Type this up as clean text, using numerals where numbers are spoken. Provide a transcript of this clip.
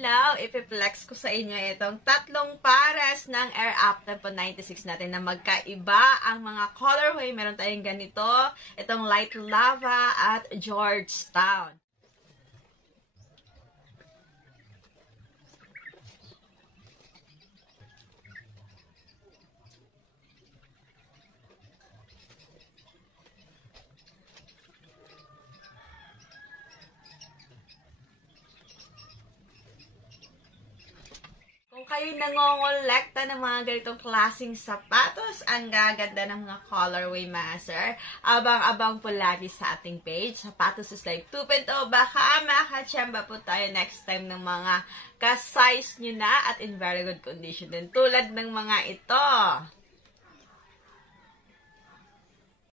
Hello! Ipiplex ko sa inyo itong tatlong pares ng Air Up Tempo 96 natin na magkaiba ang mga colorway. Meron tayong ganito, itong Light Lava at Georgetown. Kung kayo nangongolekta ng mga ganitong klaseng sapatos, ang gaganda ng mga colorway, master. Abang-abang po lagi sa ating page. Sapatos is like 2.0. Baka makachamba po tayo next time ng mga ka-size nyo na at in very good condition din. Tulad ng mga ito.